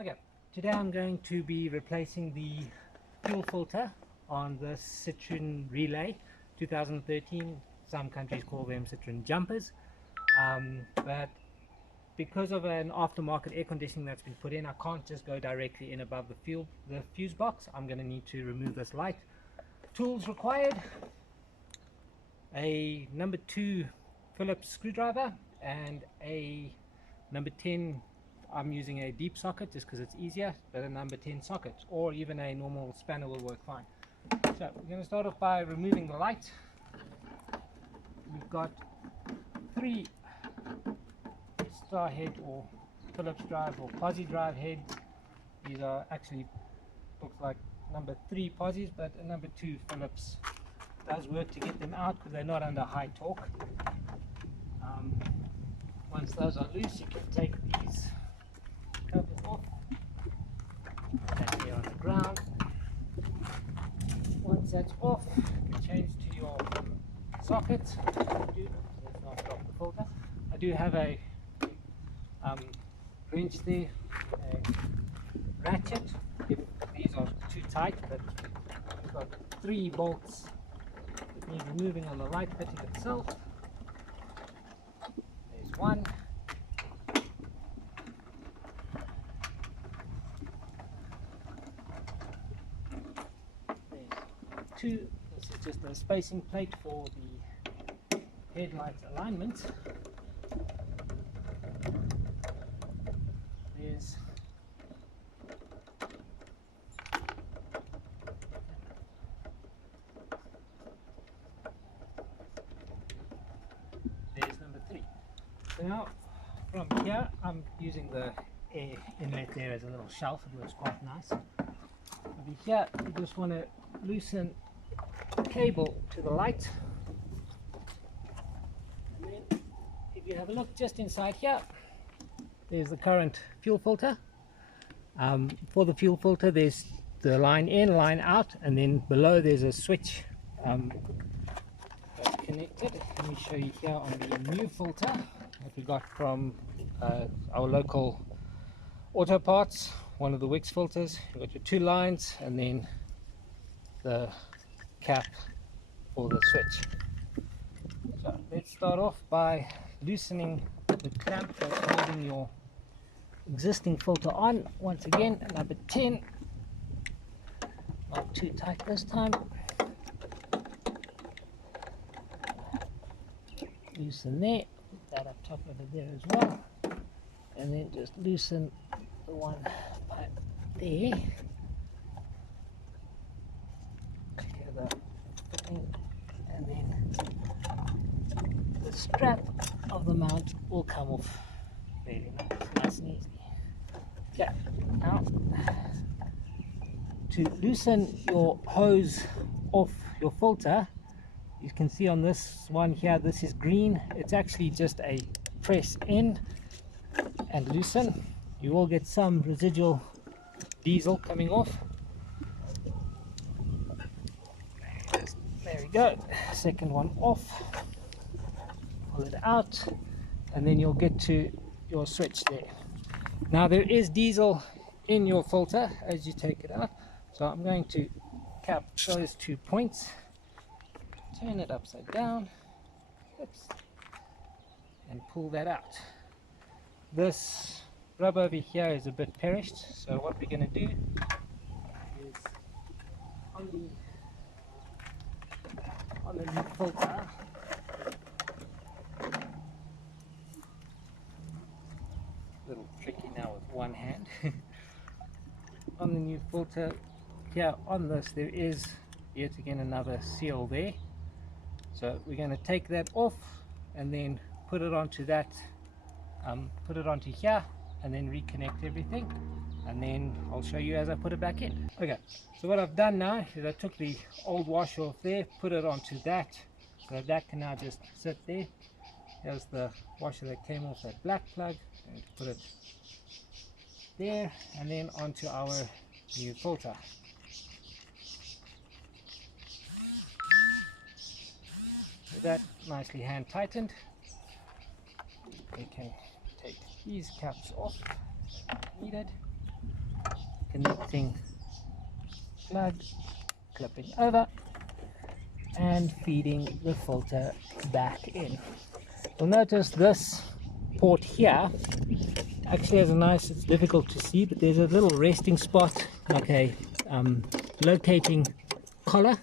Okay, today I'm going to be replacing the fuel filter on the Citroen Relay 2013. Some countries call them Citroen jumpers, but because of an aftermarket air conditioning that's been put in, I can't just go directly in above the fuse box. I'm going to need to remove this light. Tools required: a number 2 Phillips screwdriver and a number 10. I'm using a deep socket just because it's easier, but a number 10 socket, or even a normal spanner will work fine. So we're going to start off by removing the light. We've got 3 star head or Phillips drive or posi drive heads. These are actually, looks like number 3 posis, but a number 2 Phillips does work to get them out because they're not under high torque. Once those are loose, you can take these covers off, and here on the ground. Once that's off, you can change to your socket. Let's not drop the filter. I do have a wrench there, a ratchet if these are too tight, but we've got 3 bolts that need removing on the light fitting itself. There's 1. There's 2. This is just a spacing plate for the headlight alignment. There's number 3. So now from here I'm using the air inlet there as a little shelf. It works quite nice. Over here you just want to loosen the cable to the light, and then if you have a look just inside here, there's the current fuel filter. For the fuel filter there's the line in, line out, and then below there's a switch that's connected. Let me show you here on the new filter that we got from our local auto parts, one of the Wix filters. You've got your 2 lines and then the cap for the switch. So let's start off by loosening the clamp that's holding your existing filter on. Once again, number 10, not too tight this time. Loosen there, put that up top of it there as well, and then just loosen the one pipe there. Clear the fitting, and then the strap of the mount will come off very nice and easy. Okay, now to loosen your hose off your filter, you can see on this one here, this is green. It's actually just a press in and loosen. You will get some residual diesel coming off. There we go. Second one off. Pull it out, and then you'll get to your switch there. Now there is diesel in your filter as you take it out, so I'm going to cap those 2 points, turn it upside down, oops, and pull that out. This rubber over here is a bit perished, so what we're going to do is on the new filter, little tricky now with one hand. On the new filter here on this, there is yet again another seal there, so we're going to take that off and then put it onto that, put it onto here, and then reconnect everything, and then I'll show you as I put it back in. Okay, so what I've done now is I took the old washer off there, put it onto that, so that can now just sit there. Here's the washer that came off that black plug, and put it there, and then onto our new filter. With that nicely hand tightened, we can take these caps off if needed. connecting plug, clipping over and feeding the filter back in. You'll notice this port here actually has a nice, it's difficult to see, but there's a little resting spot, like a locating collar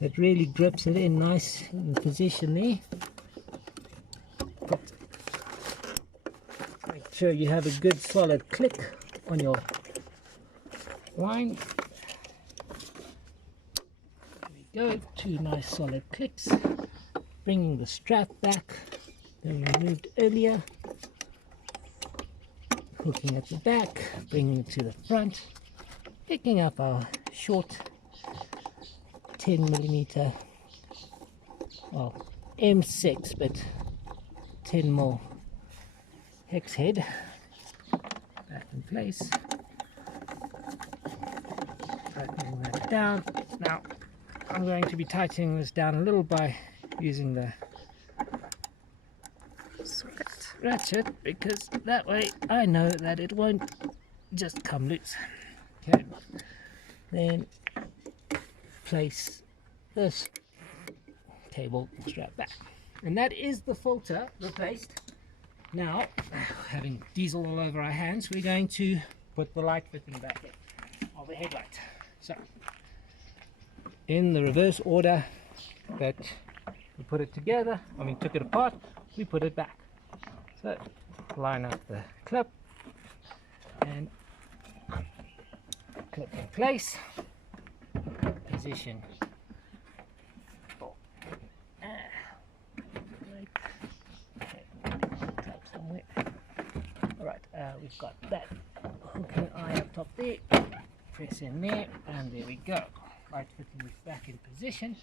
that really grips it in nice in position there. Make sure you have a good solid click on your line. There we go, 2 nice solid clicks, bringing the strap back that we removed earlier, hooking at the back, bringing it to the front, picking up our short 10mm, well, M6 but 10mm hex head back in place, tightening that down. Now I'm going to be tightening this down a little by using the ratchet, because that way I know that it won't just come loose. Okay, then place this cable strap back, and that is the filter replaced. Now, having diesel all over our hands, we're going to put the light fitting back in of the headlight. So in the reverse order that we put it together, took it apart, we put it back. So line up the clip and clip in place, position. Alright, we've got that hooking eye up top there, press in there, and there we go. Light fitting is back in position.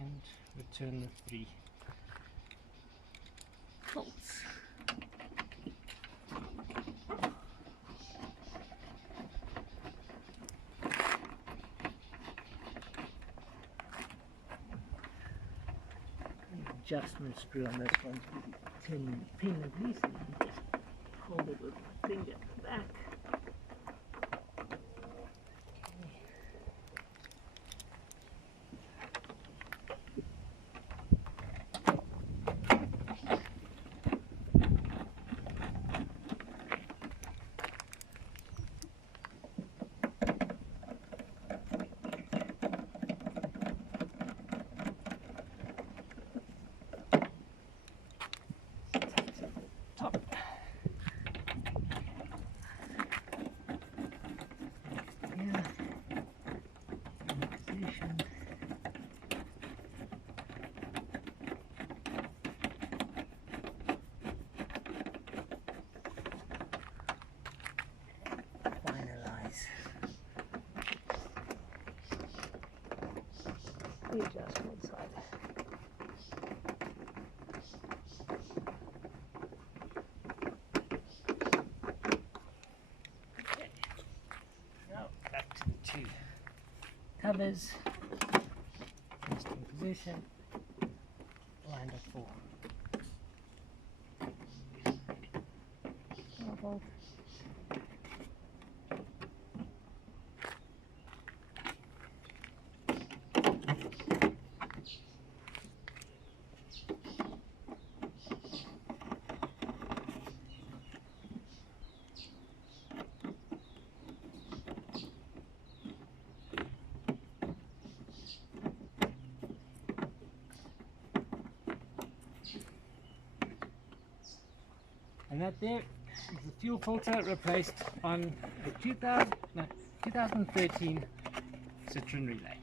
And return the 3 bolts. An adjustment screw on this one to be 10 pin at least. You can just hold it with my finger at the back. The adjustment side. Okay. Now back to the 2 covers, just in position, lined up for bolt. And that there is the fuel filter replaced on the 2013 Citroen Relay.